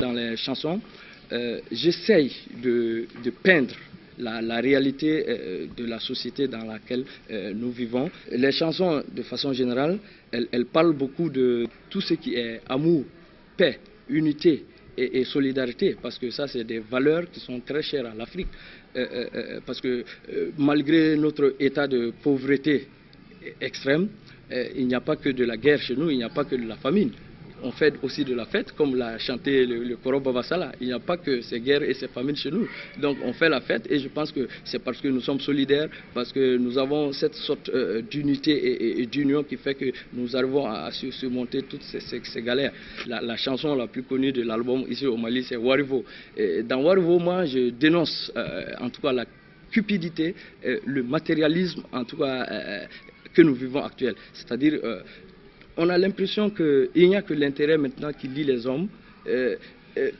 Dans les chansons, j'essaye de peindre la réalité de la société dans laquelle nous vivons. Les chansons, de façon générale, elles parlent beaucoup de tout ce qui est amour, paix, unité et solidarité, parce que ça, c'est des valeurs qui sont très chères à l'Afrique. Parce que malgré notre état de pauvreté extrême, il n'y a pas que de la guerre chez nous, il n'y a pas que de la famine. On fait aussi de la fête, comme l'a chanté le Koro Babasala. Il n'y a pas que ces guerres et ces famines chez nous. Donc on fait la fête et je pense que c'est parce que nous sommes solidaires, parce que nous avons cette sorte d'unité et d'union qui fait que nous arrivons à surmonter toutes ces galères. La chanson la plus connue de l'album ici au Mali, c'est Warivo. Et dans Warivo, moi, je dénonce en tout cas la cupidité, le matérialisme en tout cas que nous vivons actuel. C'est-à-dire on a l'impression qu'il n'y a que l'intérêt maintenant qui lie les hommes.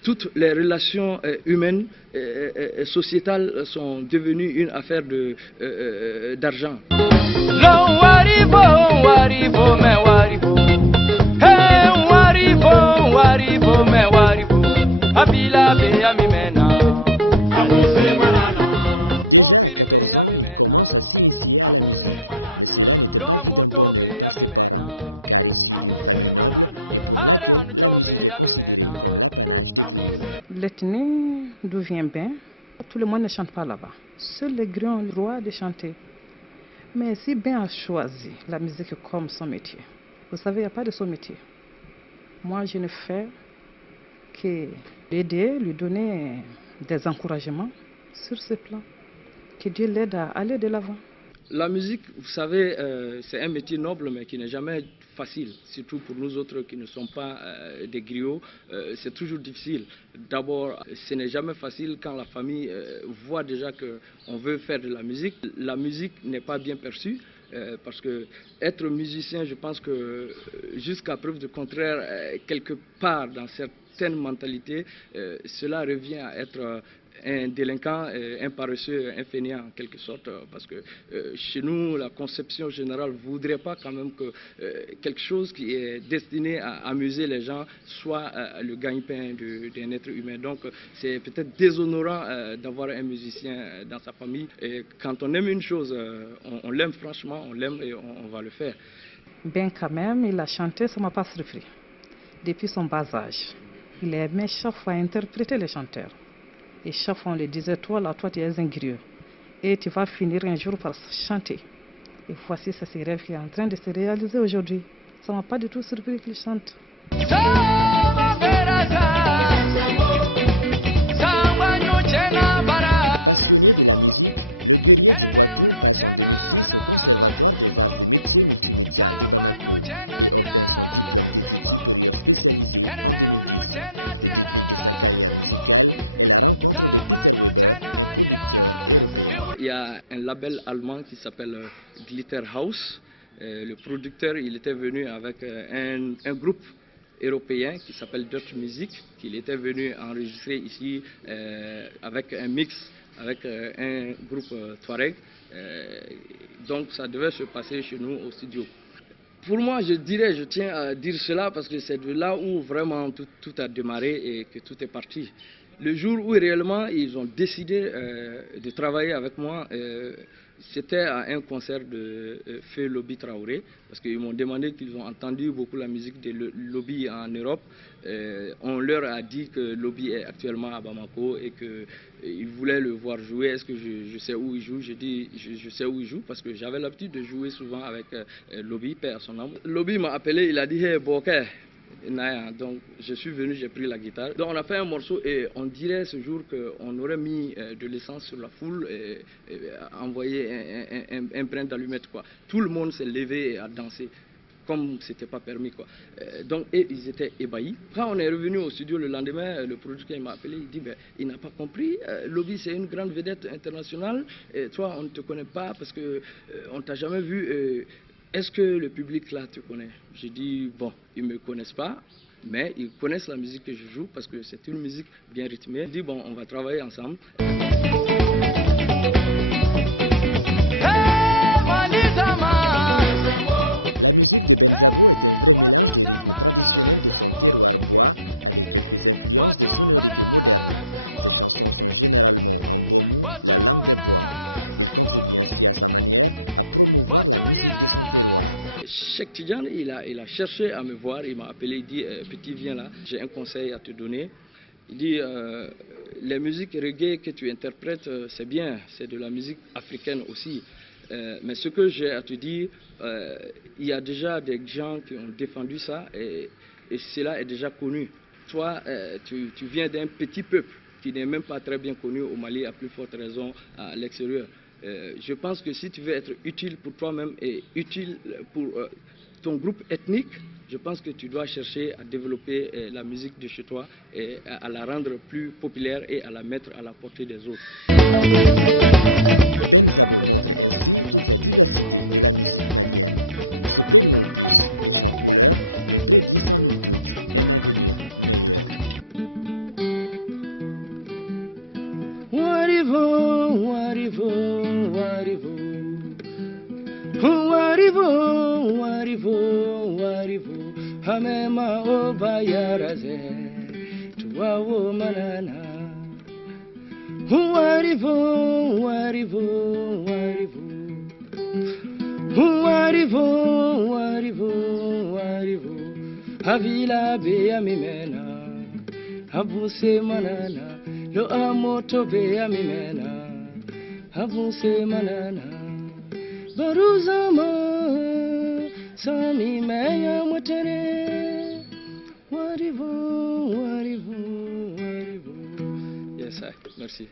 Toutes les relations humaines et sociétales sont devenues une affaire d'argent. L'ethnie d'où vient Ben, tout le monde ne chante pas là-bas. Seuls les grands ont le droit de chanter. Mais si Ben a choisi la musique comme son métier, vous savez, il n'y a pas de son métier. Moi, je ne fais que l'aider, lui donner des encouragements sur ce plan. Que Dieu l'aide à aller de l'avant. La musique, vous savez, c'est un métier noble, mais qui n'est jamais facile, surtout pour nous autres qui ne sommes pas des griots. C'est toujours difficile. D'abord, ce n'est jamais facile quand la famille voit déjà qu'on veut faire de la musique. La musique n'est pas bien perçue. Parce que être musicien, je pense que jusqu'à preuve du contraire, quelque part dans certaines mentalités, cela revient à être un délinquant, un paresseux, un fainéant en quelque sorte, parce que chez nous, la conception générale ne voudrait pas quand même que quelque chose qui est destiné à amuser les gens soit le gagne-pain d'un être humain. Donc c'est peut-être déshonorant d'avoir un musicien dans sa famille. Et quand on aime une chose, on l'aime franchement, on l'aime et on va le faire. Ben quand même, il a chanté, ça ne m'a pas surpris. Depuis son bas âge, il aimait chaque fois interpréter les chanteurs. Et chaque fois on lui disait, toi là, toi tu es un griot. Et tu vas finir un jour par chanter. Et voici ce rêve qui est en train de se réaliser aujourd'hui. Ça ne m'a pas du tout surpris qu'il chante. Il y a un label allemand qui s'appelle Glitter House. Le producteur, il était venu avec un groupe européen qui s'appelle Dutch Music, qu'il était venu enregistrer ici avec un mix avec un groupe Touareg. Donc ça devait se passer chez nous au studio. Pour moi, je tiens à dire cela parce que c'est de là où vraiment tout a démarré et que tout est parti. Le jour où réellement ils ont décidé de travailler avec moi, c'était à un concert de Feu Lobby Traoré, parce qu'ils m'ont demandé qu'ils ont entendu beaucoup la musique de Lobby en Europe. On leur a dit que Lobby est actuellement à Bamako et qu'ils voulaient le voir jouer. Est-ce que je sais où il joue? J'ai dit je sais où il joue parce que j'avais l'habitude de jouer souvent avec Lobby, père son nom. Lobby m'a appelé, il a dit hey Boké. Donc je suis venu, j'ai pris la guitare. Donc on a fait un morceau et on dirait ce jour qu'on aurait mis de l'essence sur la foule et envoyé un brin d'allumette quoi. Tout le monde s'est levé et a dansé comme c'était pas permis quoi. Donc ils étaient ébahis. Quand on est revenu au studio le lendemain, le producteur m'a appelé, il dit ben, il n'a pas compris. Lobby c'est une grande vedette internationale et toi on ne te connaît pas parce que on t'a jamais vu. Est-ce que le public là te connaît? J'ai dit, bon, ils ne me connaissent pas, mais ils connaissent la musique que je joue parce que c'est une musique bien rythmée. Je dis bon, on va travailler ensemble. Cheikh Tidiane, il a cherché à me voir, il m'a appelé, il dit petit viens là, j'ai un conseil à te donner. Il dit les musiques reggae que tu interprètes, c'est bien, c'est de la musique africaine aussi. Mais ce que j'ai à te dire, il y a déjà des gens qui ont défendu ça et cela est déjà connu. Toi, tu viens d'un petit peuple qui n'est même pas très bien connu au Mali, à plus forte raison à l'extérieur. Je pense que si tu veux être utile pour toi-même et utile pour ton groupe ethnique, je pense que tu dois chercher à développer la musique de chez toi et à la rendre plus populaire et à la mettre à la portée des autres. Hamema obayaraze tuwawo manana warivo warivo warivo warivo warivo warivo havila beya mimena habuse manana lo amoto beya mimena habuse manana baruzama Sami maya mutere, warivo, warivo, warivo. Yes, merci.